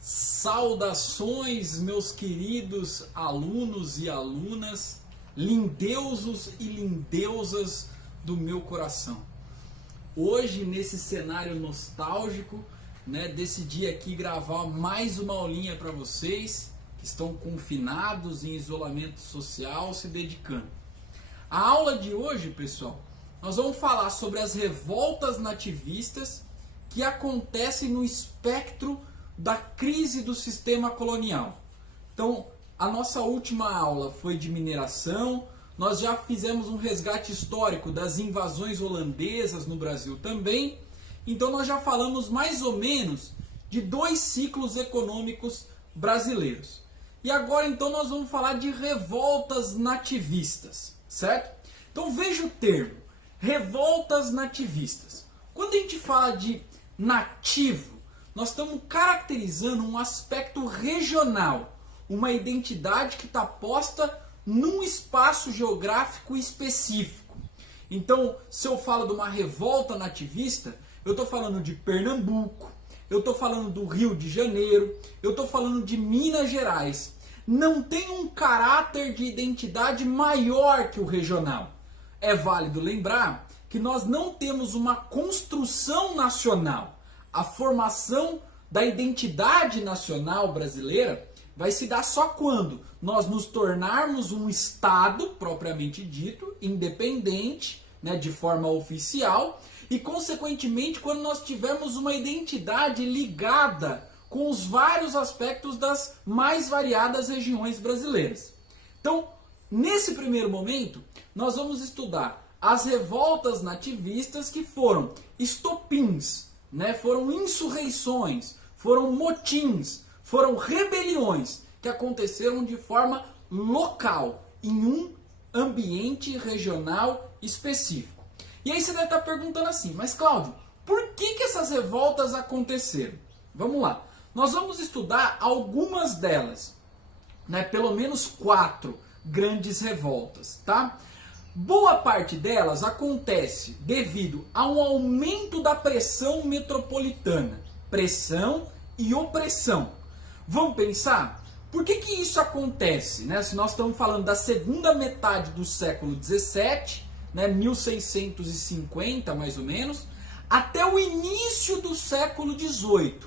Saudações, meus queridos alunos e alunas, lindeusos e lindeusas do meu coração. Hoje, nesse cenário nostálgico, decidi aqui gravar mais uma aulinha para vocês que estão confinados em isolamento social, se dedicando. A aula de hoje, pessoal, nós vamos falar sobre as revoltas nativistas que acontecem no espectro da crise do sistema colonial. Então, a nossa última aula foi de mineração, nós já fizemos um resgate histórico das invasões holandesas no Brasil também, então nós já falamos mais ou menos de 2 ciclos econômicos brasileiros. E agora então nós vamos falar de revoltas nativistas, certo? Então veja o termo, revoltas nativistas. Quando a gente fala de nativo, nós estamos caracterizando um aspecto regional, uma identidade que está posta num espaço geográfico específico. Então, se eu falo de uma revolta nativista, eu estou falando de Pernambuco, eu estou falando do Rio de Janeiro, eu estou falando de Minas Gerais. Não tem um caráter de identidade maior que o regional. É válido lembrar que nós não temos uma construção nacional. A formação da identidade nacional brasileira vai se dar só quando nós nos tornarmos um Estado, propriamente dito, independente, de forma oficial, e consequentemente quando nós tivermos uma identidade ligada com os vários aspectos das mais variadas regiões brasileiras. Então, nesse primeiro momento, nós vamos estudar as revoltas nativistas que foram estopins, foram insurreições, foram motins, foram rebeliões que aconteceram de forma local, em um ambiente regional específico. E aí você deve estar perguntando assim, mas Cláudio, por que essas revoltas aconteceram? Vamos lá, nós vamos estudar algumas delas, pelo menos 4 grandes revoltas, tá? Boa parte delas acontece devido a um aumento da pressão metropolitana. Pressão e opressão. Vamos pensar? Por que isso acontece? Se nós estamos falando da segunda metade do século XVII, 1650 mais ou menos, até o início do século XVIII,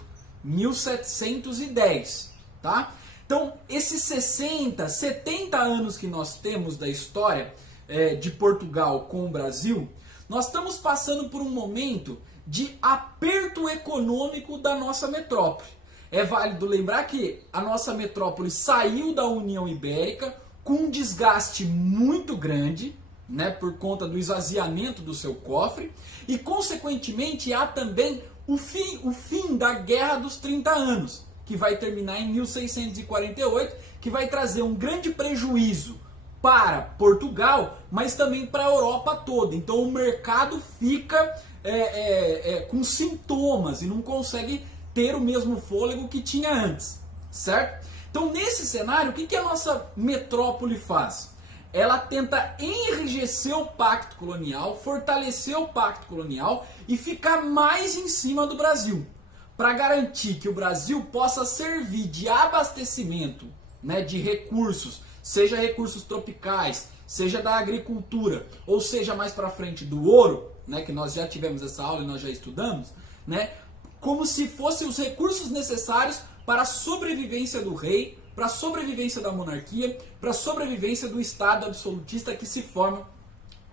1710. Tá? Então, esses 60, 70 anos que nós temos da história de Portugal com o Brasil, nós estamos passando por um momento de aperto econômico da nossa metrópole. É válido lembrar que a nossa metrópole saiu da União Ibérica com um desgaste muito grande, por conta do esvaziamento do seu cofre, e consequentemente há também o fim da Guerra dos 30 Anos, que vai terminar em 1648, que vai trazer um grande prejuízo para Portugal, mas também para a Europa toda. Então o mercado fica com sintomas e não consegue ter o mesmo fôlego que tinha antes, certo? Então nesse cenário, o que a nossa metrópole faz? Ela tenta enrijecer o pacto colonial, fortalecer o pacto colonial e ficar mais em cima do Brasil, para garantir que o Brasil possa servir de abastecimento, de recursos, seja recursos tropicais, seja da agricultura, ou seja mais para frente do ouro, que nós já tivemos essa aula e nós já estudamos, como se fossem os recursos necessários para a sobrevivência do rei, para a sobrevivência da monarquia, para a sobrevivência do Estado absolutista que se forma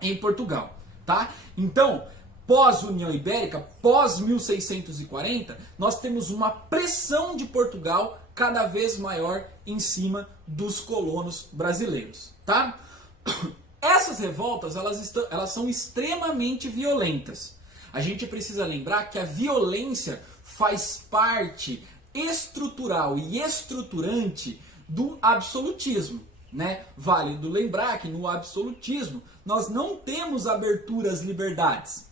em Portugal. Tá? Então, pós-União Ibérica, pós-1640, nós temos uma pressão de Portugal cada vez maior em cima dos colonos brasileiros. Tá? Essas revoltas elas são extremamente violentas. A gente precisa lembrar que a violência faz parte estrutural e estruturante do absolutismo. Válido lembrar que no absolutismo nós não temos abertura às liberdades,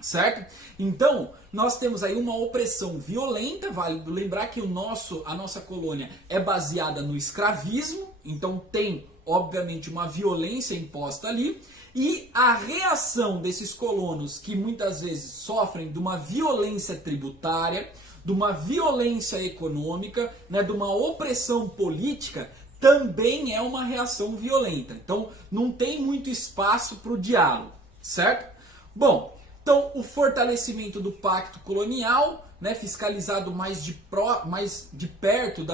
certo? Então nós temos aí uma opressão violenta. Válido lembrar que a nossa colônia é baseada no escravismo, então tem obviamente uma violência imposta ali, e a reação desses colonos que muitas vezes sofrem de uma violência tributária, de uma violência econômica, né, de uma opressão política, também é uma reação violenta. Então não tem muito espaço para o diálogo, certo? Bom, então o fortalecimento do pacto colonial, né, fiscalizado mais de perto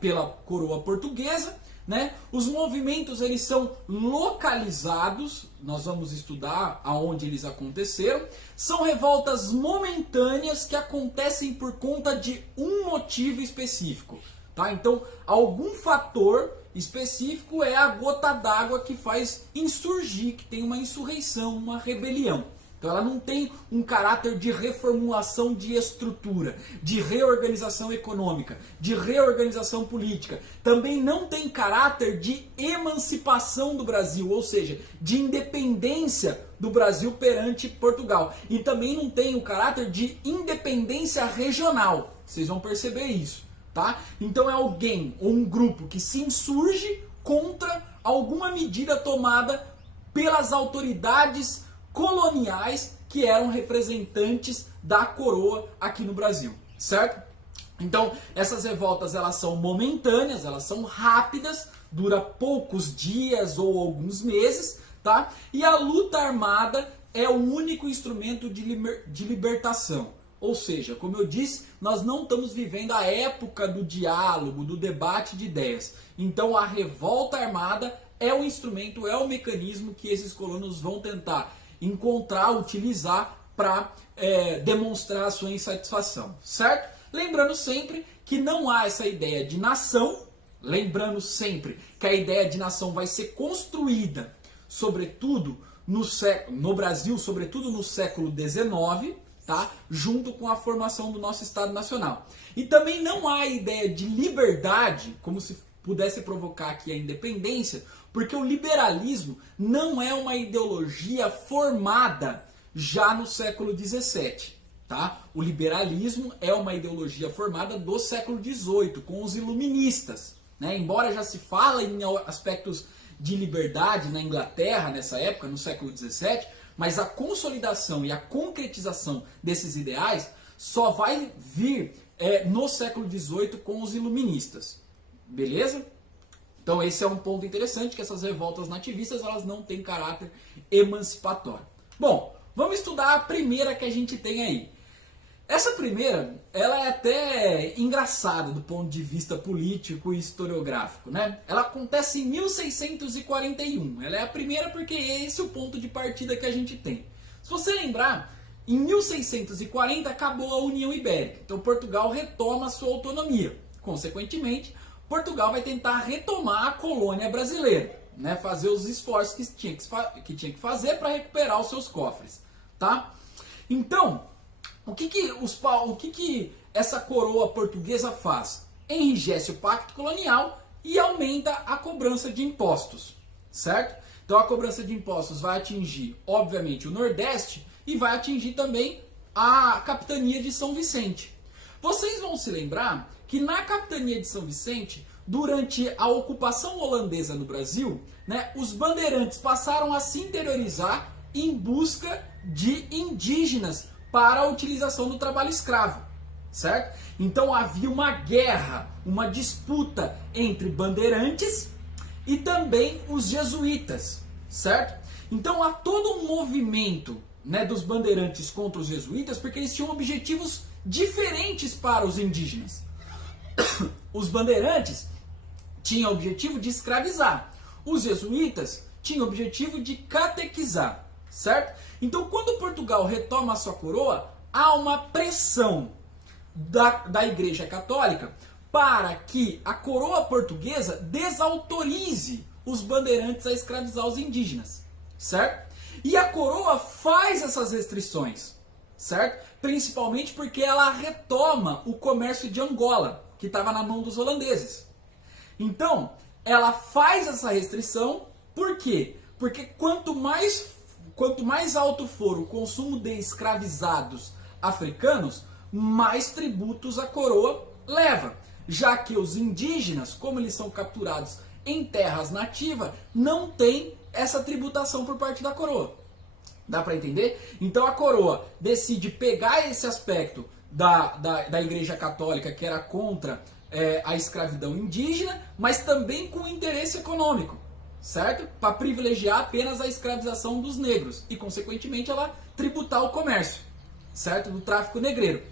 pela coroa portuguesa, né? Os movimentos eles são localizados, nós vamos estudar aonde eles aconteceram, são revoltas momentâneas que acontecem por conta de um motivo específico. Tá? Então, algum fator específico é a gota d'água que faz insurgir, que tem uma insurreição, uma rebelião. Então ela não tem um caráter de reformulação de estrutura, de reorganização econômica, de reorganização política. Também não tem caráter de emancipação do Brasil, ou seja, de independência do Brasil perante Portugal. E também não tem o caráter de independência regional. Vocês vão perceber isso, tá? Então é alguém ou um grupo que se insurge contra alguma medida tomada pelas autoridades coloniais que eram representantes da coroa aqui no Brasil, certo? Então, essas revoltas elas são momentâneas, elas são rápidas, dura poucos dias ou alguns meses, tá? E a luta armada é o único instrumento de libertação. Ou seja, como eu disse, nós não estamos vivendo a época do diálogo, do debate de ideias. Então, a revolta armada é o instrumento, é o mecanismo que esses colonos vão tentar encontrar, utilizar para demonstrar a sua insatisfação, certo? Lembrando sempre que não há essa ideia de nação, lembrando sempre que a ideia de nação vai ser construída, sobretudo no Brasil, sobretudo no século XIX, tá? Junto com a formação do nosso Estado Nacional. E também não há a ideia de liberdade, como se pudesse provocar aqui a independência, porque o liberalismo não é uma ideologia formada já no século XVII. Tá? O liberalismo é uma ideologia formada do século XVIII, com os iluministas. Né? Embora já se fala em aspectos de liberdade na Inglaterra, nessa época, no século XVII, mas a consolidação e a concretização desses ideais só vai vir no século XVIII com os iluministas. Beleza? Então esse é um ponto interessante, que essas revoltas nativistas elas não têm caráter emancipatório. Bom, vamos estudar a primeira que a gente tem aí. Essa primeira, ela é até engraçada do ponto de vista político e historiográfico, né? Ela acontece em 1641. Ela é a primeira porque esse é o ponto de partida que a gente tem. Se você lembrar, em 1640 acabou a União Ibérica. Então Portugal retoma a sua autonomia. Consequentemente, Portugal vai tentar retomar a colônia brasileira, né? Fazer os esforços que tinha que fazer para recuperar os seus cofres, tá? Então, o que essa coroa portuguesa faz? Enrijece o pacto colonial e aumenta a cobrança de impostos, certo? Então a cobrança de impostos vai atingir, obviamente, o Nordeste e vai atingir também a capitania de São Vicente. Vocês vão se lembrar que na capitania de São Vicente, durante a ocupação holandesa no Brasil, né, os bandeirantes passaram a se interiorizar em busca de indígenas para a utilização do trabalho escravo, certo? Então havia uma guerra, uma disputa entre bandeirantes e também os jesuítas, certo? Então há todo um movimento, né, dos bandeirantes contra os jesuítas, porque eles tinham objetivos diferentes para os indígenas. Os bandeirantes tinham o objetivo de escravizar, os jesuítas tinham o objetivo de catequizar, certo? Então, quando Portugal retoma a sua coroa, há uma pressão da Igreja Católica para que a coroa portuguesa desautorize os bandeirantes a escravizar os indígenas, certo? E a coroa faz essas restrições, certo? Principalmente porque ela retoma o comércio de Angola, que estava na mão dos holandeses. Então, ela faz essa restrição, por quê? Porque quanto mais alto for o consumo de escravizados africanos, mais tributos a coroa leva, já que os indígenas, como eles são capturados em terras nativas, não tem essa tributação por parte da coroa. Dá para entender? Então a coroa decide pegar esse aspecto da Igreja Católica, que era contra a escravidão indígena, mas também com interesse econômico, certo? Para privilegiar apenas a escravização dos negros e, consequentemente, ela tributar o comércio, certo? Do tráfico negreiro.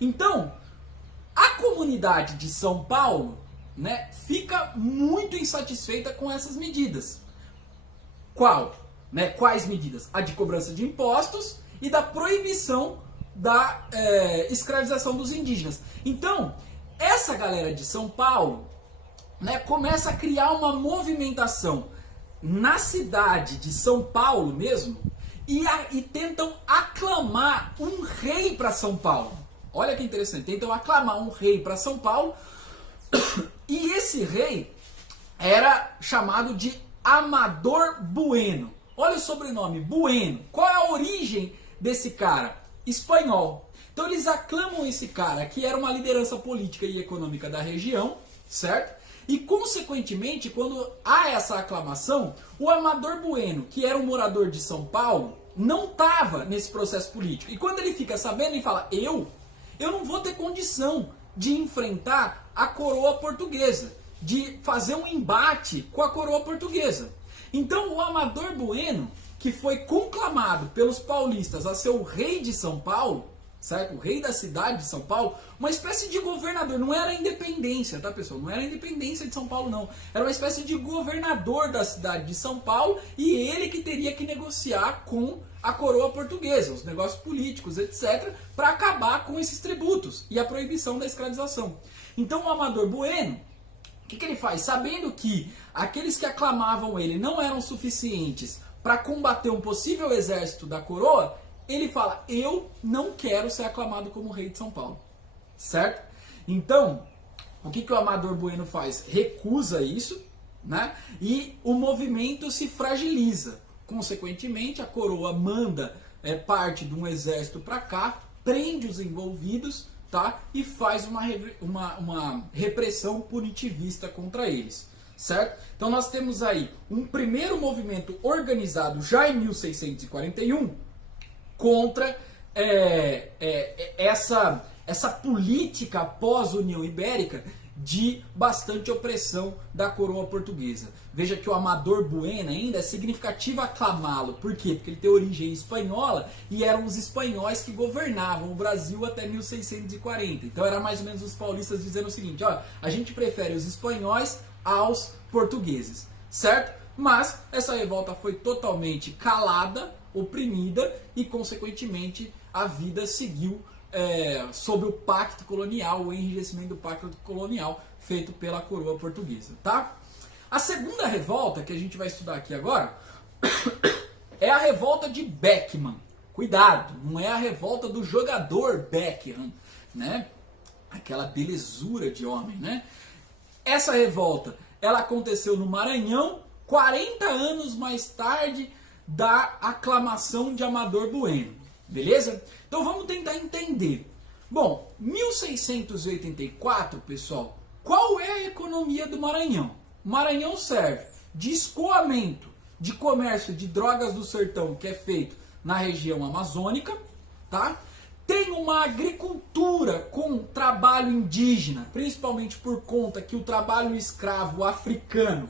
Então, a comunidade de São Paulo, né, fica muito insatisfeita com essas medidas. Quais medidas? A de cobrança de impostos e da proibição da escravização dos indígenas. Então, essa galera de São Paulo, né, começa a criar uma movimentação na cidade de São Paulo mesmo e tentam aclamar um rei para São Paulo. Olha que interessante, tentam aclamar um rei para São Paulo e esse rei era chamado de Amador Bueno. Olha o sobrenome, Bueno. Qual é a origem desse cara? Espanhol. Então eles aclamam esse cara, que era uma liderança política e econômica da região, certo? E consequentemente, quando há essa aclamação, o Amador Bueno, que era um morador de São Paulo, não estava nesse processo político. E quando ele fica sabendo, ele fala, eu não vou ter condição de enfrentar a coroa portuguesa, de fazer um embate com a coroa portuguesa. Então o Amador Bueno, que foi conclamado pelos paulistas a ser o rei de São Paulo, certo? O rei da cidade de São Paulo, uma espécie de governador, não era a independência, tá, pessoal? Não era a independência de São Paulo, não. Era uma espécie de governador da cidade de São Paulo e ele que teria que negociar com a coroa portuguesa, os negócios políticos, etc., para acabar com esses tributos e a proibição da escravização. Então o Amador Bueno, o que ele faz? Sabendo que aqueles que aclamavam ele não eram suficientes para combater um possível exército da coroa, ele fala, eu não quero ser aclamado como rei de São Paulo, certo? Então, o que o Amador Bueno faz? Recusa isso, né? E o movimento se fragiliza. Consequentemente, a coroa manda parte de um exército para cá, prende os envolvidos, tá? E faz uma repressão punitivista contra eles, certo? Então nós temos aí um primeiro movimento organizado já em 1641 contra essa política pós-União Ibérica de bastante opressão da coroa portuguesa. Veja que o Amador Bueno ainda é significativo aclamá-lo. Por quê? Porque ele tem origem espanhola e eram os espanhóis que governavam o Brasil até 1640. Então era mais ou menos os paulistas dizendo o seguinte, ó, a gente prefere os espanhóis aos portugueses, certo? Mas essa revolta foi totalmente calada, oprimida e, consequentemente, a vida seguiu sob o pacto colonial, o enrijecimento do pacto colonial feito pela coroa portuguesa, tá? A segunda revolta que a gente vai estudar aqui agora é a revolta de Beckman. Cuidado, não é a revolta do jogador Beckham, né? Aquela belezura de homem, né? Essa revolta, ela aconteceu no Maranhão 40 anos mais tarde da aclamação de Amador Bueno, beleza? Então vamos tentar entender. Bom, 1684, pessoal, qual é a economia do Maranhão? O Maranhão serve de escoamento de comércio de drogas do sertão que é feito na região amazônica, tá? Tem uma agricultura com trabalho indígena, principalmente por conta que o trabalho escravo africano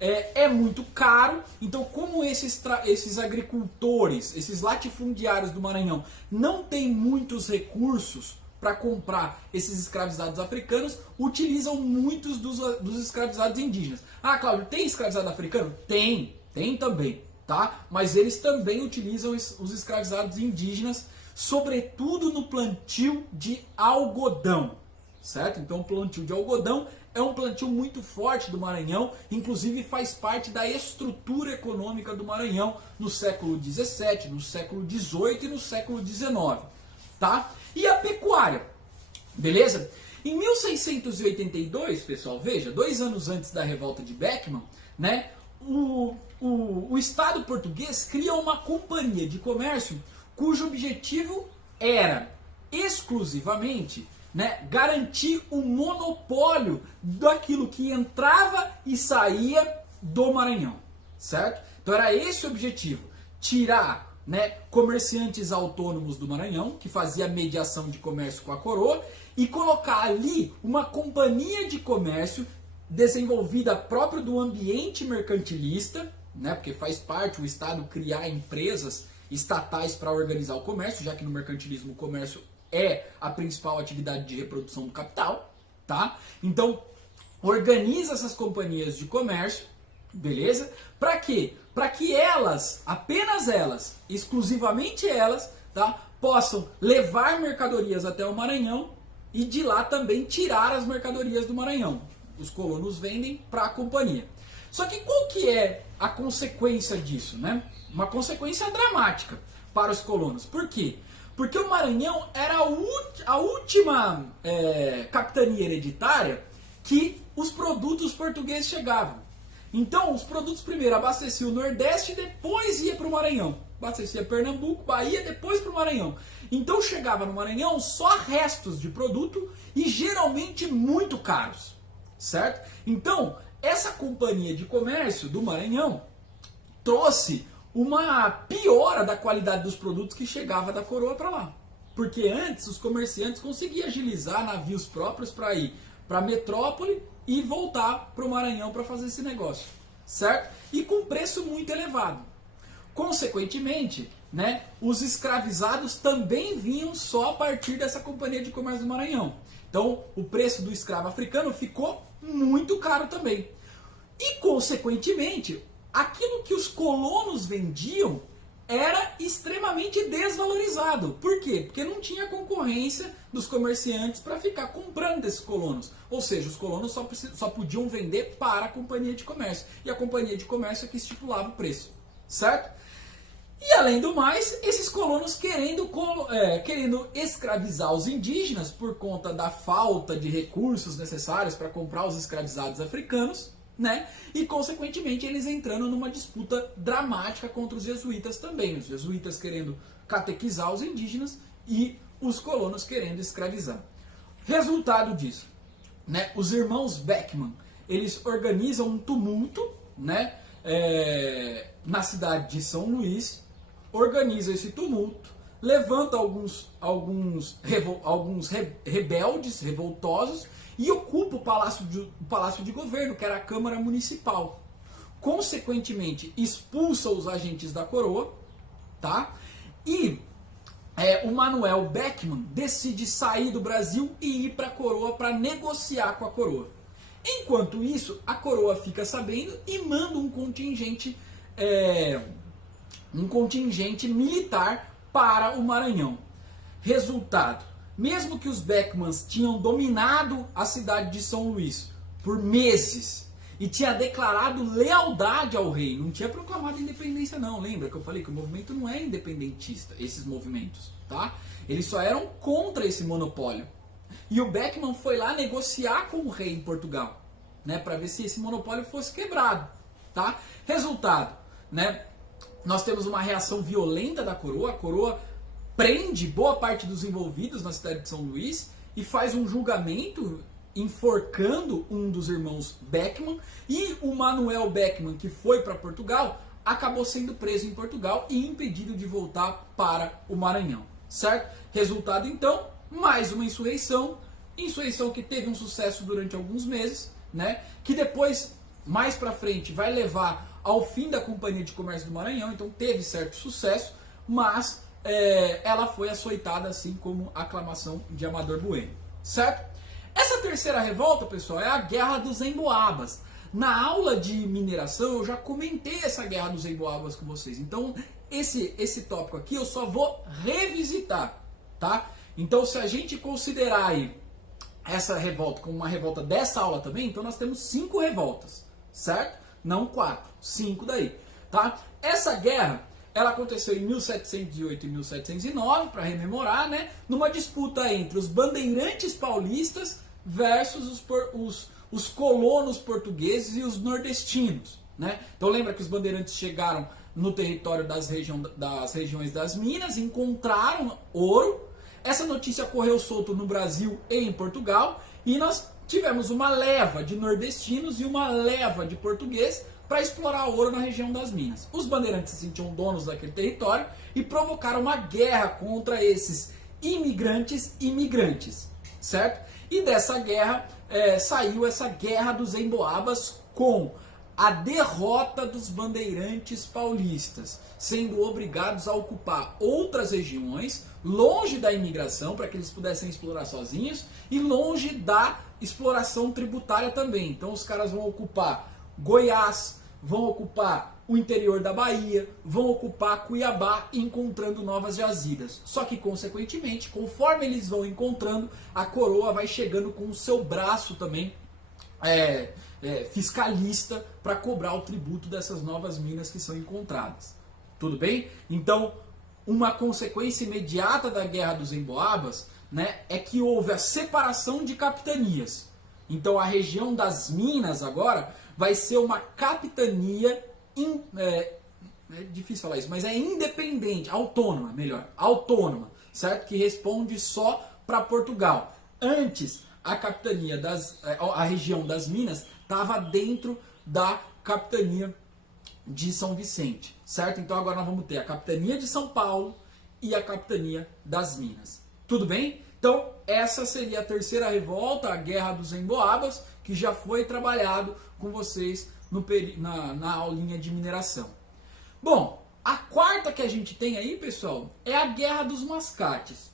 é muito caro. Então, como esses agricultores, esses latifundiários do Maranhão não têm muitos recursos para comprar esses escravizados africanos, utilizam muitos dos escravizados indígenas. Ah, Cláudio, tem escravizado africano? Tem também, tá? Mas eles também utilizam os escravizados indígenas, sobretudo no plantio de algodão, certo? Então o plantio de algodão é um plantio muito forte do Maranhão, inclusive faz parte da estrutura econômica do Maranhão no século XVII, no século XVIII e no século XIX, tá? E a pecuária, beleza? Em 1682, pessoal, veja, 2 anos antes da revolta de Beckman, né, o Estado português cria uma companhia de comércio cujo objetivo era exclusivamente, né, garantir o monopólio daquilo que entrava e saía do Maranhão, certo? Então era esse o objetivo, tirar né, comerciantes autônomos do Maranhão, que fazia mediação de comércio com a coroa, e colocar ali uma companhia de comércio desenvolvida próprio do ambiente mercantilista, né, porque faz parte o Estado criar empresas estatais para organizar o comércio, já que no mercantilismo o comércio é a principal atividade de reprodução do capital, tá? Então, organiza essas companhias de comércio, beleza? Para quê? Para que elas, apenas elas, exclusivamente elas, tá, possam levar mercadorias até o Maranhão e de lá também tirar as mercadorias do Maranhão. Os colonos vendem para a companhia. Só que qual que é a consequência disso, né? Uma consequência dramática para os colonos. Por quê? Porque o Maranhão era a última capitania hereditária que os produtos portugueses chegavam. Então, os produtos primeiro abasteciam o Nordeste e depois ia para o Maranhão. Abastecia Pernambuco, Bahia, depois para o Maranhão. Então, chegava no Maranhão só restos de produto e geralmente muito caros, certo? Então, essa companhia de comércio do Maranhão trouxe uma piora da qualidade dos produtos que chegava da coroa para lá. Porque antes os comerciantes conseguiam agilizar navios próprios para ir para a metrópole e voltar para o Maranhão para fazer esse negócio, certo? E com preço muito elevado. Consequentemente, né, os escravizados também vinham só a partir dessa companhia de comércio do Maranhão. Então, o preço do escravo africano ficou muito caro também. E, consequentemente, aquilo que os colonos vendiam era extremamente desvalorizado. Por quê? Porque não tinha concorrência dos comerciantes para ficar comprando desses colonos. Ou seja, os colonos só podiam vender para a companhia de comércio. E a companhia de comércio é que estipulava o preço. Certo? E além do mais, esses colonos querendo escravizar os indígenas por conta da falta de recursos necessários para comprar os escravizados africanos, né? E consequentemente eles entrando numa disputa dramática contra os jesuítas também. Os jesuítas querendo catequizar os indígenas e os colonos querendo escravizar. Resultado disso, né? Os irmãos Beckman, eles organizam um tumulto, né? Na cidade de São Luís, organiza esse tumulto, levanta alguns rebeldes, revoltosos, e ocupa o palácio de governo, que era a Câmara Municipal. Consequentemente, expulsa os agentes da coroa, tá? E o Manuel Beckman decide sair do Brasil e ir para a coroa para negociar com a coroa. Enquanto isso, a coroa fica sabendo e manda um contingente militar para o Maranhão. Resultado: mesmo que os Beckmans tinham dominado a cidade de São Luís por meses e tinha declarado lealdade ao rei, não tinha proclamado independência não, lembra que eu falei que o movimento não é independentista, esses movimentos, tá? Eles só eram contra esse monopólio. E o Beckman foi lá negociar com o rei em Portugal, né, para ver se esse monopólio fosse quebrado, tá? Resultado, né, nós temos uma reação violenta da coroa, a coroa prende boa parte dos envolvidos na cidade de São Luís e faz um julgamento enforcando um dos irmãos Beckman, e o Manuel Beckman, que foi para Portugal, acabou sendo preso em Portugal e impedido de voltar para o Maranhão, certo? Resultado então, mais uma insurreição que teve um sucesso durante alguns meses, né? Que depois, mais para frente, vai levar ao fim da Companhia de Comércio do Maranhão, então teve certo sucesso, mas ela foi açoitada assim como a aclamação de Amador Bueno, certo? Essa terceira revolta, pessoal, é a Guerra dos Emboabas. Na aula de mineração eu já comentei essa Guerra dos Emboabas com vocês, então esse tópico aqui eu só vou revisitar, tá? Então se a gente considerar aí essa revolta como uma revolta dessa aula também, então nós temos 5 revoltas, certo? Não 4, 5 daí, tá? Essa guerra, ela aconteceu em 1708 e 1709, para rememorar, né? Numa disputa entre os bandeirantes paulistas versus os colonos portugueses e os nordestinos, né? Então lembra que os bandeirantes chegaram no território das regiões das Minas, encontraram ouro. Essa notícia correu solto no Brasil e em Portugal, e nós tivemos uma leva de nordestinos e uma leva de portugueses para explorar ouro na região das Minas. Os bandeirantes se sentiam donos daquele território e provocaram uma guerra contra esses imigrantes, certo? E dessa guerra saiu essa Guerra dos Emboabas com a derrota dos bandeirantes paulistas, sendo obrigados a ocupar outras regiões, longe da imigração, para que eles pudessem explorar sozinhos, e longe da exploração tributária também. Então os caras vão ocupar Goiás, vão ocupar o interior da Bahia, vão ocupar Cuiabá, encontrando novas jazidas. Só que, consequentemente, conforme eles vão encontrando, a coroa vai chegando com o seu braço também fiscalista para cobrar o tributo dessas novas minas que são encontradas. Tudo bem? Então, uma consequência imediata da Guerra dos Emboabas, né, é que houve a separação de capitanias. Então, a região das Minas agora vai ser uma capitania, é difícil falar isso, mas é independente, autônoma, certo? Que responde só para Portugal. Antes, a capitania a região das Minas estava dentro da capitania de São Vicente, certo? Então agora nós vamos ter a capitania de São Paulo e a capitania das Minas. Tudo bem? Então essa seria a terceira revolta, a Guerra dos Emboabas, que já foi trabalhado com vocês na aulinha de mineração. Bom, a quarta que a gente tem aí, pessoal, é a Guerra dos Mascates.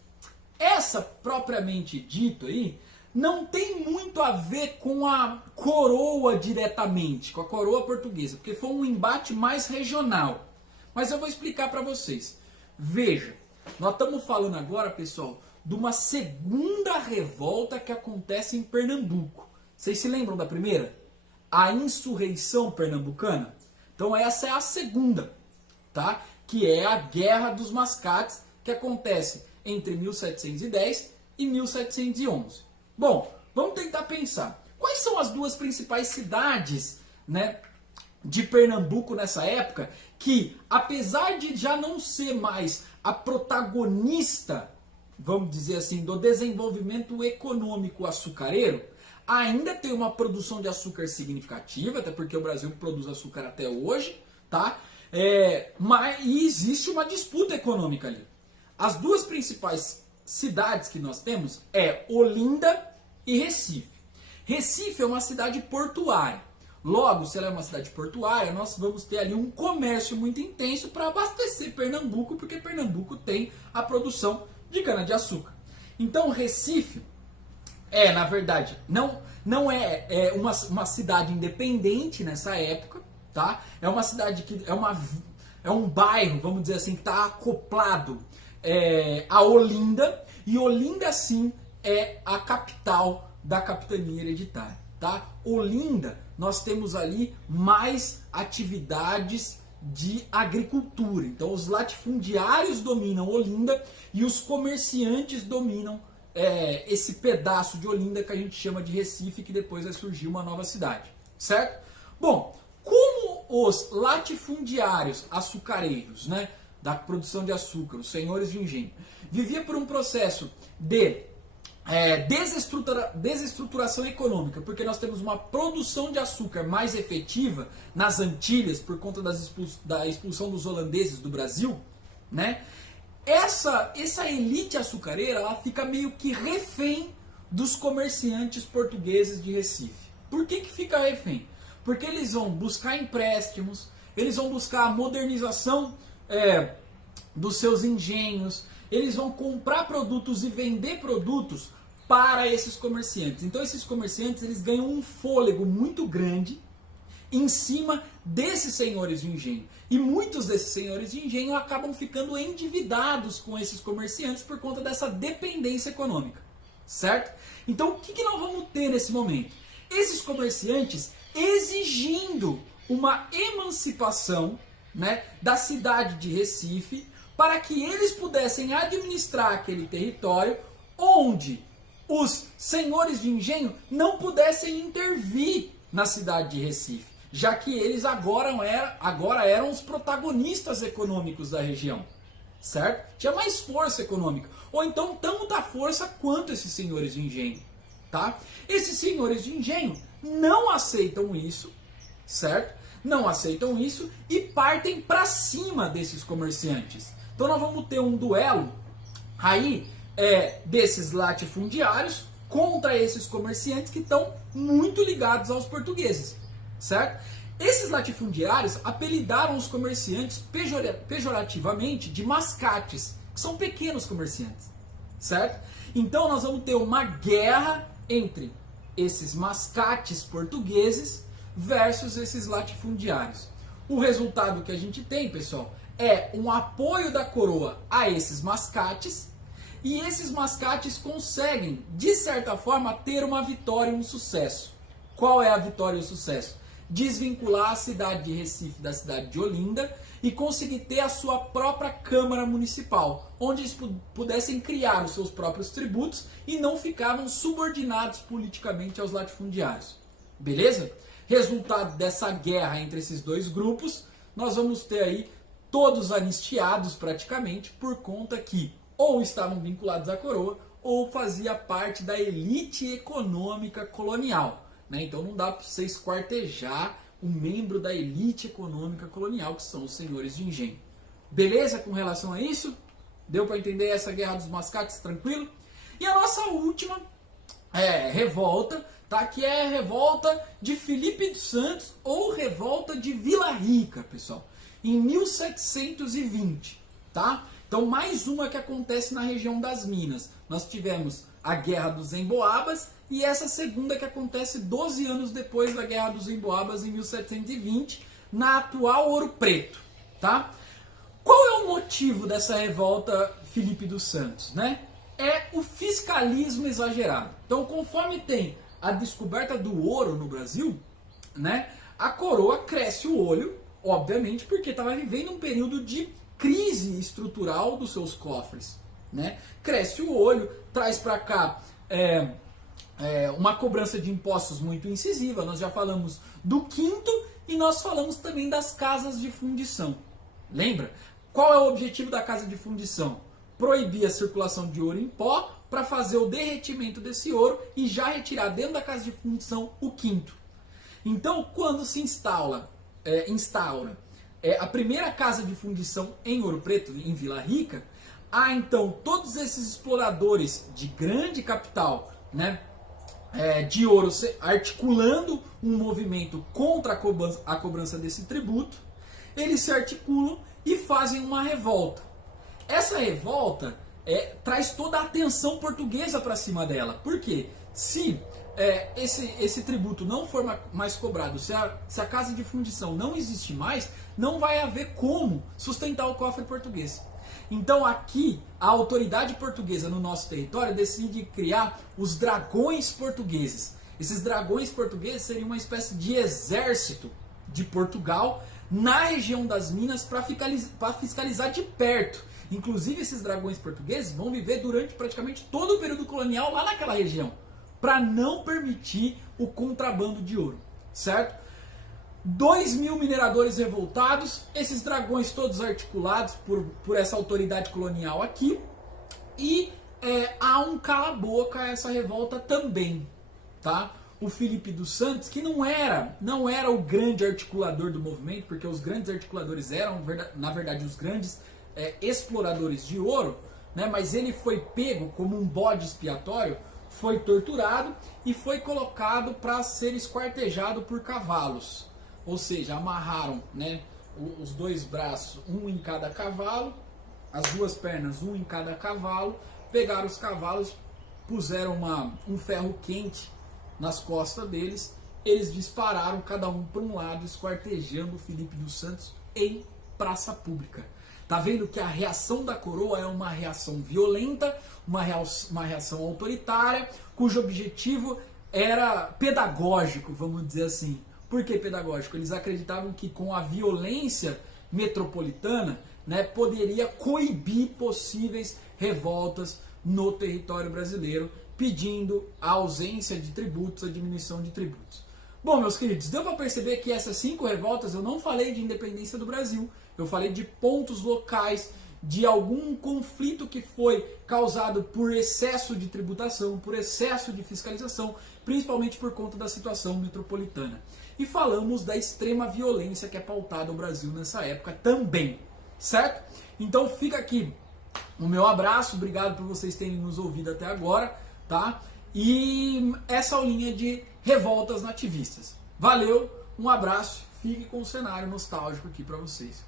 Essa, propriamente dito aí, não tem muito a ver com a coroa diretamente, com a coroa portuguesa, porque foi um embate mais regional. Mas eu vou explicar para vocês. Veja, nós estamos falando agora, pessoal, de uma segunda revolta que acontece em Pernambuco. Vocês se lembram da primeira? A insurreição pernambucana? Então essa é a segunda, tá? Que é a Guerra dos Mascates, que acontece entre 1710 e 1711. Bom, vamos tentar pensar. Quais são as duas principais cidades, né, de Pernambuco nessa época que, apesar de já não ser mais a protagonista, vamos dizer assim, do desenvolvimento econômico açucareiro, ainda tem uma produção de açúcar significativa, até porque o Brasil produz açúcar até hoje, tá? Mas existe uma disputa econômica ali. As duas principais cidades que nós temos é Olinda e Recife. Recife é uma cidade portuária. Logo, se ela é uma cidade portuária, nós vamos ter ali um comércio muito intenso para abastecer Pernambuco, porque Pernambuco tem a produção de cana-de-açúcar. Então, Recife na verdade, não é uma cidade independente nessa época, tá? É uma cidade que é um bairro, vamos dizer assim, que está acoplado a Olinda, e Olinda sim é a capital da capitania hereditária, tá? Olinda, nós temos ali mais atividades de agricultura. Então os latifundiários dominam Olinda e os comerciantes dominam esse pedaço de Olinda que a gente chama de Recife, que depois vai surgir uma nova cidade, certo? Bom, como os latifundiários açucareiros, né, da produção de açúcar, os senhores de engenho, vivia por um processo de desestruturação econômica, porque nós temos uma produção de açúcar mais efetiva nas Antilhas por conta da expulsão dos holandeses do Brasil, né? Essa elite açucareira, ela fica meio que refém dos comerciantes portugueses de Recife. Por que fica refém? Porque eles vão buscar empréstimos, eles vão buscar a modernização dos seus engenhos, eles vão comprar produtos e vender produtos para esses comerciantes. Então esses comerciantes, eles ganham um fôlego muito grande em cima desses senhores de engenho. E muitos desses senhores de engenho acabam ficando endividados com esses comerciantes por conta dessa dependência econômica, certo? Então o que nós vamos ter nesse momento? Esses comerciantes exigindo uma emancipação, né, da cidade de Recife, para que eles pudessem administrar aquele território onde os senhores de engenho não pudessem intervir na cidade de Recife, já que eles agora eram os protagonistas econômicos da região, certo? Tinha mais força econômica, ou então tanta força quanto esses senhores de engenho, tá? Esses senhores de engenho não aceitam isso, certo? Não aceitam isso e partem para cima desses comerciantes. Então nós vamos ter um duelo aí desses latifundiários contra esses comerciantes que estão muito ligados aos portugueses, certo? Esses latifundiários apelidaram os comerciantes pejorativamente de mascates, que são pequenos comerciantes, certo? Então nós vamos ter uma guerra entre esses mascates portugueses versus esses latifundiários. O resultado que a gente tem, pessoal, é um apoio da coroa a esses mascates, e esses mascates conseguem, de certa forma, ter uma vitória e um sucesso. Qual é a vitória e o sucesso? Desvincular a cidade de Recife da cidade de Olinda e conseguir ter a sua própria Câmara Municipal, onde eles pudessem criar os seus próprios tributos e não ficavam subordinados politicamente aos latifundiários. Beleza? Resultado dessa guerra entre esses dois grupos, nós vamos ter aí todos anistiados praticamente por conta que ou estavam vinculados à coroa ou fazia parte da elite econômica colonial. Né? Então não dá para você esquartejar um membro da elite econômica colonial, que são os senhores de engenho. Beleza com relação a isso? Deu para entender essa guerra dos mascates tranquilo? E a nossa última revolta, tá? Que é a revolta de Filipe dos Santos ou revolta de Vila Rica, pessoal, em 1720, tá? Então mais uma que acontece na região das Minas. Nós tivemos a Guerra dos Emboabas e essa segunda que acontece 12 anos depois da Guerra dos Emboabas em 1720, na atual Ouro Preto, tá? Qual é o motivo dessa revolta Filipe dos Santos, né? É o fiscalismo exagerado. Então, conforme tem a descoberta do ouro no Brasil, né, a coroa cresce o olho, obviamente, porque estava vivendo um período de crise estrutural dos seus cofres, né? Cresce o olho, traz para cá uma cobrança de impostos muito incisiva. Nós já falamos do quinto e nós falamos também das casas de fundição. Lembra? Qual é o objetivo da casa de fundição? Proibir a circulação de ouro em pó para fazer o derretimento desse ouro e já retirar dentro da casa de fundição o quinto. Então, quando se instaura a primeira casa de fundição em Ouro Preto, em Vila Rica, há então todos esses exploradores de grande capital, né, de ouro, articulando um movimento contra a cobrança desse tributo. Eles se articulam e fazem uma revolta. Essa revolta traz toda a atenção portuguesa para cima dela. Por quê? Se esse tributo não for mais cobrado, se a casa de fundição não existe mais, não vai haver como sustentar o cofre português. Então aqui a autoridade portuguesa no nosso território decide criar os dragões portugueses. Esses dragões portugueses seriam uma espécie de exército de Portugal na região das Minas para fiscalizar de perto. Inclusive esses dragões portugueses vão viver durante praticamente todo o período colonial lá naquela região, para não permitir o contrabando de ouro, certo? 2.000 mineradores revoltados, esses dragões todos articulados por essa autoridade colonial aqui, e há um cala-boca a essa revolta também, tá? O Filipe dos Santos, que não era o grande articulador do movimento, porque os grandes articuladores eram, na verdade, os grandes exploradores de ouro, né? Mas ele foi pego como um bode expiatório, foi torturado e foi colocado para ser esquartejado por cavalos. Ou seja, amarraram, né, os dois braços, um em cada cavalo, as duas pernas, um em cada cavalo, pegaram os cavalos, puseram um ferro quente nas costas deles, eles dispararam cada um para um lado, esquartejando o Filipe dos Santos em praça pública. Tá vendo que a reação da coroa é uma reação violenta, uma reação autoritária, cujo objetivo era pedagógico, vamos dizer assim. Por que pedagógico? Eles acreditavam que com a violência metropolitana, né, poderia coibir possíveis revoltas no território brasileiro, pedindo a ausência de tributos, a diminuição de tributos. Bom, meus queridos, deu para perceber que essas 5 revoltas eu não falei de independência do Brasil, eu falei de pontos locais, de algum conflito que foi causado por excesso de tributação, por excesso de fiscalização, principalmente por conta da situação metropolitana. E falamos da extrema violência que é pautada o Brasil nessa época também, certo? Então fica aqui o meu abraço, obrigado por vocês terem nos ouvido até agora, tá? E essa aulinha de revoltas nativistas. Valeu, um abraço, fique com o cenário nostálgico aqui para vocês.